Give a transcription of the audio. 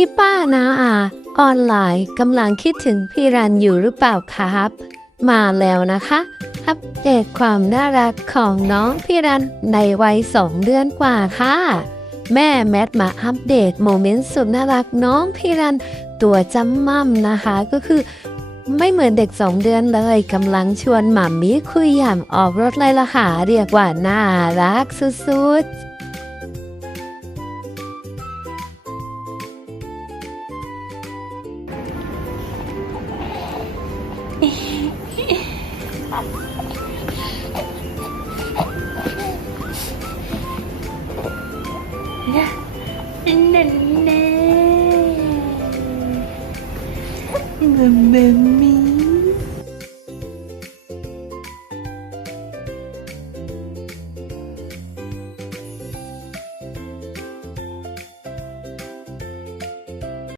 พี่ป้านาอาออนไลน์กำลังคิดถึงพี่รันอยู่หรือเปล่าครับมาแล้วนะคะอัปเดตความน่ารักของน้องพี่รันในวัย2 เดือนกว่าค่ะแม่แมทมาอัปเดตโมเมนต์สุดน่ารักน้องพี่รันตัวจำม่ำนะคะก็คือไม่เหมือนเด็ก2 เดือนเลยกำลังชวนหม่ามี่คุยอย่างออกรถเลยล่ะค่ะเรียกว่าน่ารักสุดๆแม่